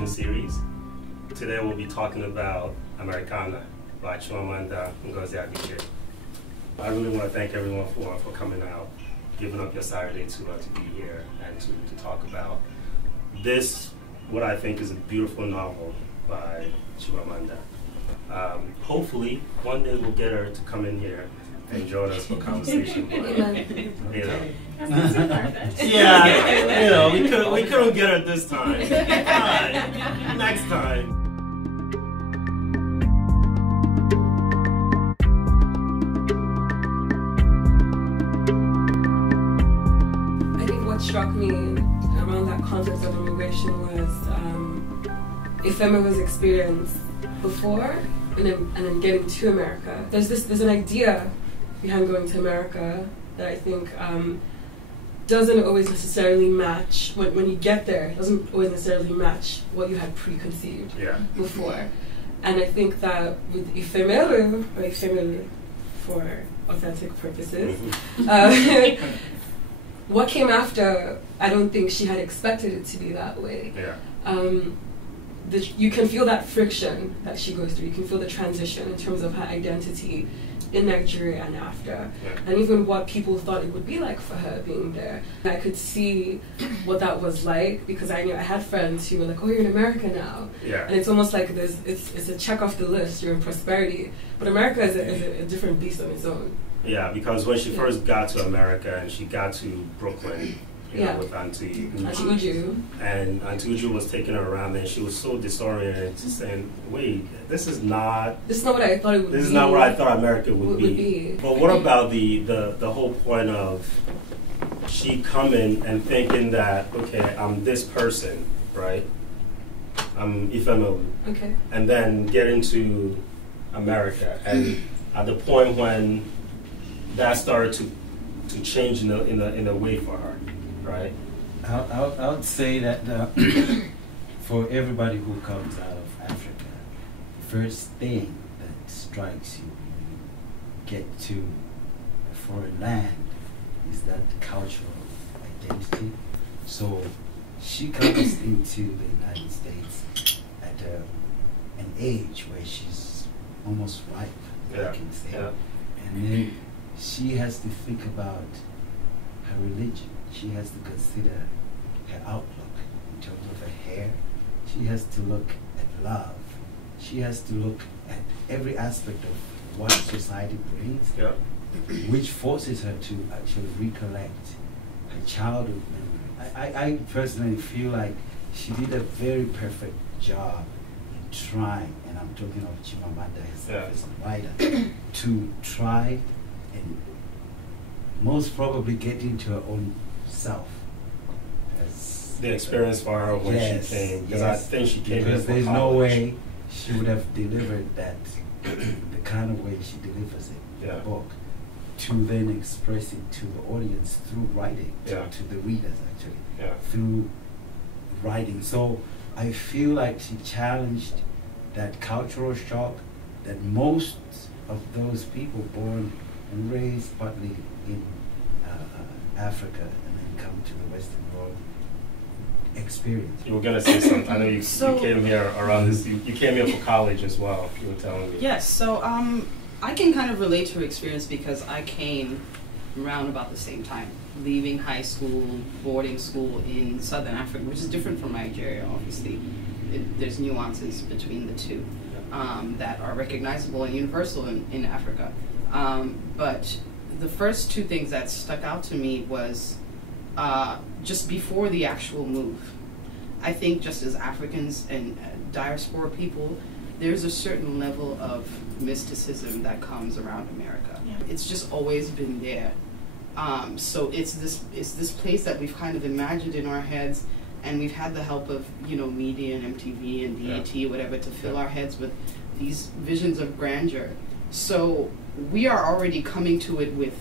conversation series. Today we'll be talking about Americanah by Chimamanda Ngozi Adichie. I really want to thank everyone for coming out, giving up your Saturday to be here and to talk about this, what I think is a beautiful novel by Chimamanda. Hopefully, one day we'll get her to come in here and join us for conversation. Yeah, we couldn't get her this time. Fine. Next time. I think what struck me around that concept of immigration was Ifeme's experience before and then getting to America. There's an idea behind going to America that I think doesn't always necessarily match, when you get there, it doesn't always necessarily match what you had preconceived before. And I think that with Ifemelu for authentic purposes, what came after, I don't think she had expected it to be that way. You can feel that friction that she goes through. You can feel the transition in terms of her identity in Nigeria and after, and even what people thought it would be like for her being there. I could see what that was like because I knew I had friends who were like, "Oh, you're in America now," and it's almost like it's a check off the list. You're in prosperity, but America is a different beast on its own. Yeah, because when she first got to America and she got to Brooklyn. With Auntie Uju. And Auntie Uju was taking her around and she was so disoriented, just saying, wait, this is not what I thought it would be. This is not what I thought America would be. But what about the whole point of she coming and thinking that, okay, I'm this person, right? I'm Ifemelu. Okay. And then getting to America. And at the point when that started to change in a way for her. Right. I would say that for everybody who comes out of Africa, the first thing that strikes you when you get to a foreign land is that cultural identity. So she comes into the United States at an age where she's almost ripe, I can say. And then she has to think about her religion. She has to consider her outlook in terms of her hair. She has to look at love. She has to look at every aspect of what society brings, which forces her to actually recollect her childhood memory. I personally feel like she did a very perfect job in trying, and I'm talking of Chimamanda herself as a writer, to try and most probably get into her own self. As the experience for her when she came, because I think she came because here there's for no college. way she would have delivered that the kind of way she delivers it in the book, to then express it to the audience through writing, to the readers actually, through writing. So I feel like she challenged that cultural shock that most of those people born and raised partly in Africa and then come to the Western world experience. You were going to say something. I know you came here around this. You came here for college as well. You were telling me. Yes. So I can kind of relate to her experience because I came around about the same time, leaving high school, boarding school in Southern Africa, which is different from Nigeria. Obviously, there's nuances between the two that are recognizable and universal in Africa, but the first two things that stuck out to me was just before the actual move. I think just as Africans and diaspora people, there's a certain level of mysticism that comes around America. It's just always been there. So it's this place that we've kind of imagined in our heads, and we've had the help of media and MTV and DAT whatever to fill our heads with these visions of grandeur. So we are already coming to it with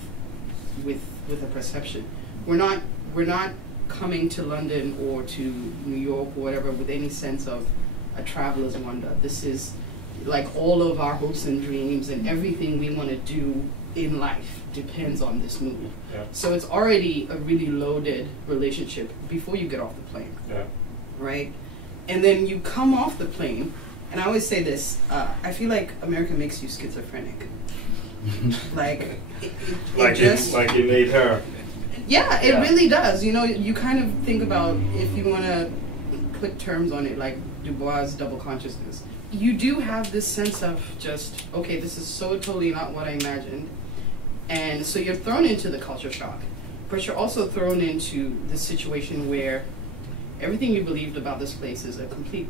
a perception. We're not coming to London or to New York or whatever with any sense of a traveler's wonder. This is like all of our hopes and dreams and everything we want to do in life depends on this move. So it's already a really loaded relationship before you get off the plane, right? And then you come off the plane, and I always say this, I feel like America makes you schizophrenic. Like, like it made her. Yeah, it really does. You know, you kind of think about, if you want to put terms on it, like Du Bois' double consciousness. You do have this sense of just, okay, this is so totally not what I imagined. And so you're thrown into the culture shock. But you're also thrown into this situation where everything you believed about this place is a complete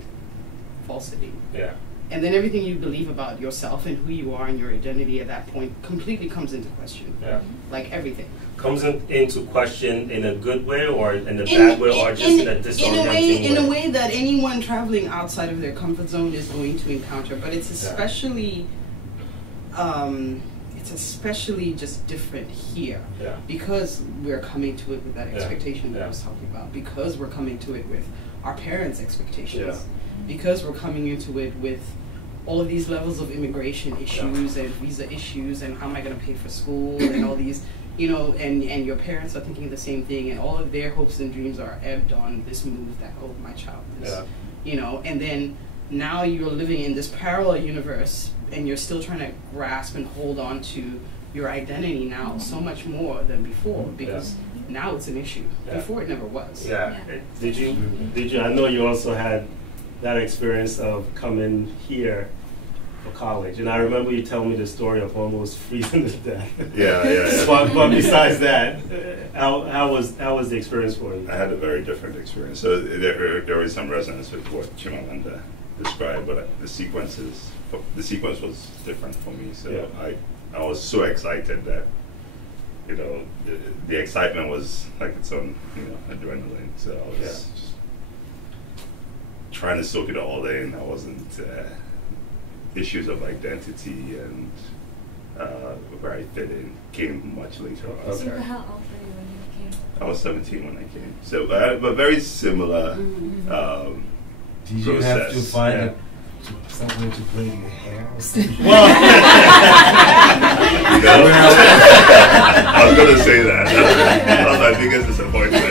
falsity. Yeah. And then everything you believe about yourself and who you are and your identity at that point completely comes into question. Yeah. Like everything. Comes into question in a good way or in a bad way or just in a disorienting way? In a way that anyone traveling outside of their comfort zone is going to encounter. But it's especially, just different here. Yeah. Because we're coming to it with that expectation that I was talking about. Because we're coming to it with our parents' expectations. Yeah. Because we're coming into it with all of these levels of immigration issues and visa issues and how am I going to pay for school and all these, you know, and your parents are thinking the same thing and all of their hopes and dreams are ebbed on this move that, oh, my child is, you know, and then now you're living in this parallel universe and you're still trying to grasp and hold on to your identity now so much more than before because now it's an issue. Before it never was. Did you, I know you also had that experience of coming here for college, and I remember you telling me the story of almost freezing to death. Yeah. But besides that, how was the experience for you? I had a very different experience. So there was some resonance with what Chimamanda described, but the sequence was different for me. So I was so excited that, you know, the excitement was like its own, you know, adrenaline. So I was just trying to soak it all in. I wasn't issues of identity and where I fit in came much later on. So how old were you when you came? I was 17 when I came. So, but very similar Did you process. have to find somewhere to braid your hair or something? Well, I was going to say that. That was my biggest disappointment.